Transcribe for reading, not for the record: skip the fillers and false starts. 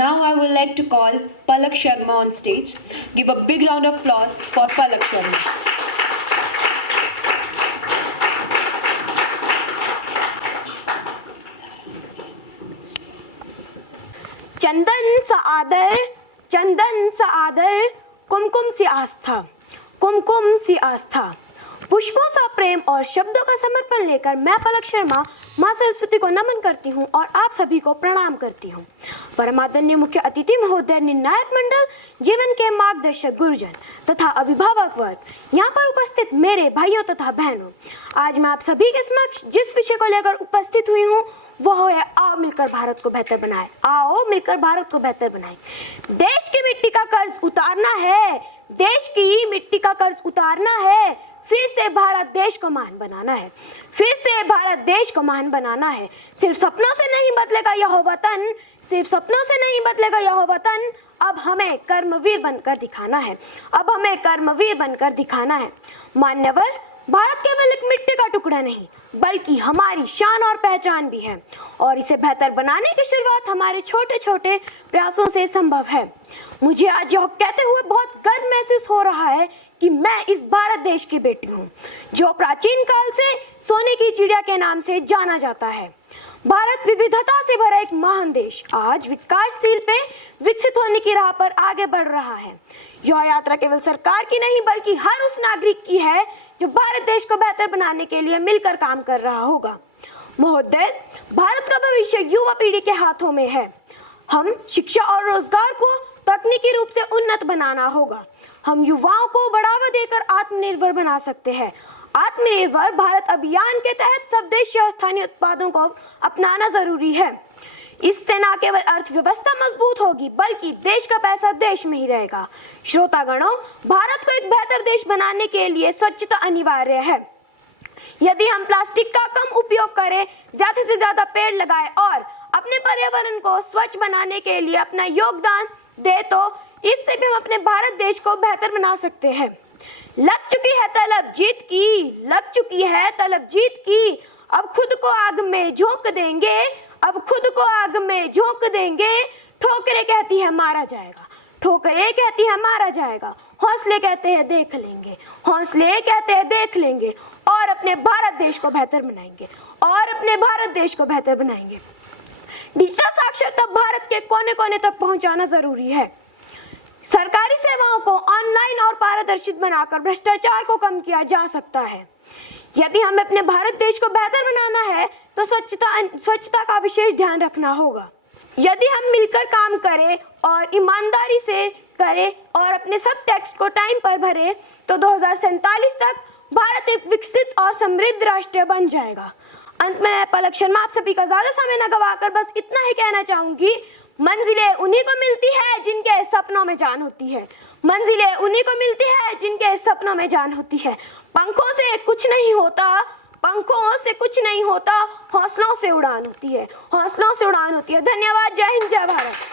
now I would like to call Palak Sharma on stage. Give a big round of applause for Palak Sharma. चंदन सा आदर, कुमकुम सी आस्था, कुमकुम सी आस्था, पुष्पों सा प्रेम और शब्दों का समर्पण लेकर मैं पलक शर्मा मां सरस्वती को नमन करती हूं और आप सभी को प्रणाम करती हूं। परमादरणीय मुख्य अतिथि महोदय, निर्णायक मंडल, जीवन के मार्गदर्शक गुरुजन तथा अभिभावक वर्ग, यहाँ पर उपस्थित मेरे भाइयों तथा बहनों, आज मैं आप सभी के समक्ष जिस विषय को लेकर उपस्थित हुई हूँ वह है आओ मिलकर भारत को बेहतर बनाए, आओ मिलकर भारत को बेहतर बनाए। देश की मिट्टी का कर्ज उतारना है, देश की मिट्टी का कर्ज उतारना है, फिर से भारत देश को महान बनाना है, फिर से भारत देश को महान बनाना है। सिर्फ सपनों से नहीं बदलेगा यह वतन, सिर्फ सपनों से नहीं बदलेगा यह वतन, अब हमें कर्मवीर बनकर दिखाना है, अब हमें कर्मवीर बनकर दिखाना है। मान्यवर, भारत केवल एक मिट्टी का टुकड़ा नहीं बल्कि हमारी शान और पहचान भी है और इसे बेहतर बनाने की शुरुआत हमारे छोटे छोटे प्रयासों से संभव है। मुझे आज यह कहते हुए बहुत गर्व महसूस हो रहा है कि मैं इस भारत देश की बेटी हूँ जो प्राचीन काल से सोने की चिड़िया के नाम से जाना जाता है। भारत विविधता से भरा एक महान देश आज विकासशील पे विकसित होने की राह पर आगे बढ़ रहा है। यह यात्रा केवल सरकार की नहीं बल्कि हर उस नागरिक की है जो भारत देश को बेहतर बनाने के लिए मिलकर काम कर रहा होगा। महोदय, भारत का भविष्य युवा पीढ़ी के हाथों में है। हम शिक्षा और रोजगार को तकनीकी रूप से उन्नत बनाना होगा। हम युवाओं को बढ़ावा देकर आत्मनिर्भर बना सकते हैं। आत्मनिर्भर भारत अभियान के तहत स्वदेशी और स्थानीय उत्पादों को अपनाना जरूरी है। इससे न केवल अर्थव्यवस्था मजबूत होगी बल्कि देश का पैसा देश में ही रहेगा। श्रोतागणों, भारत को एक बेहतर देश बनाने के लिए स्वच्छता अनिवार्य है। यदि हम प्लास्टिक का कम उपयोग करें, ज्यादा से ज्यादा पेड़ लगाएं और अपने पर्यावरण को स्वच्छ बनाने के लिए अपना योगदान दे तो इससे भी हम अपने भारत देश को बेहतर बना सकते हैं। लग चुकी है तलब जीत की, लग चुकी है तलब जीत की, अब खुद को आग में झोंक देंगे, अब खुद को आग में झोंक देंगे। ठोकरें कहती है मारा जाएगा, ठोकरें कहती है मारा जाएगा, हौसले कहते हैं देख लेंगे, हौसले कहते हैं देख लेंगे और अपने भारत देश को बेहतर बनाएंगे, और अपने भारत देश को बेहतर बनाएंगे। डिजिटल साक्षरता भारत के कोने कोने तक पहुंचाना जरूरी है। सरकारी सेवाओं को ऑनलाइन और पारदर्शी बनाकर भ्रष्टाचार को कम किया जा सकता है। यदि हमें अपने भारत देश को बेहतर बनाना है तो स्वच्छता का विशेष ध्यान रखना होगा। यदि हम मिलकर काम करें और ईमानदारी से करें और अपने सब टैक्स को टाइम पर भरें तो 2047 तक भारत एक विकसित और समृद्ध राष्ट्र बन जाएगा। अंत में पलक शर्मा आप सभी का ज्यादा समय न गवाकर बस इतना ही कहना चाहूंगी, मंजिलें उन्हीं को मिलती है जिनके सपनों में जान होती है, मंजिलें उन्हीं को मिलती है जिनके सपनों में जान होती है। पंखों से कुछ नहीं होता, पंखों से कुछ नहीं होता, हौसलों से उड़ान होती है, हौसलों से उड़ान होती है। धन्यवाद। जय हिंद, जय भारत।